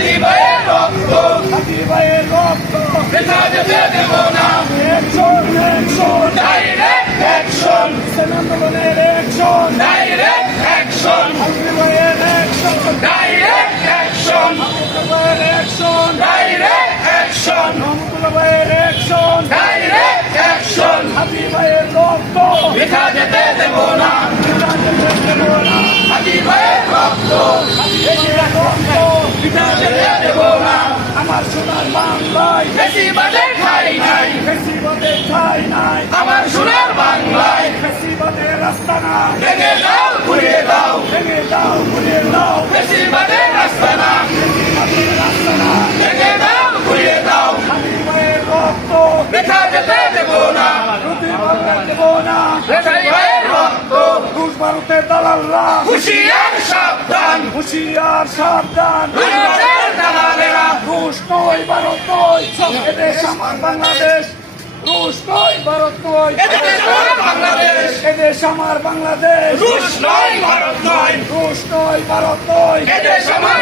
হাদি ভাইয়ের রক্ত। হাতি ভাইয়ের রক্ত। বৃথা যেতে দেব না। Action action direct action Kisan আন্দোলনের একশন ডাইরেক্ট অ্যাকশন হাতি ভাইয়ের একশন ডাইরেক্ট অ্যাকশন ভাইয়ের একশন ডাইরেক্ট অ্যাকশন রহমতুল্লাহ ভাইয়ের একশন ডাইরেক্ট অ্যাকশন হাতি ভাইয়ের রক্ত বৃথা যেতে দেব না। ভাইয়ের রক্ত। রক্ত বৃথা যেতে দেব না আমার সোনার বাংলায় বেশি খাই নাই ঠাই নাই আমার সোনার বাংলায় রাস্তা বেশি বাজে রাস্তা না রাস্তা ভেঙে দাও ঘুরিয়ে দাও যেতে দেব না প্রতিবাদ দেব না দালালরা হুশিয়ার সাবধান। হুশিয়ার সাবধান। দালালেরা রুশ নয় ভারত নয়। এদেশ আমার বাংলাদেশ। রুশ নয় ভারত নয়। বাংলাদেশ। এদেশ আমার বাংলাদেশ। রুশ নয় ভারত নয়। রুশ নয় ভারত নয়। এদেশ আমার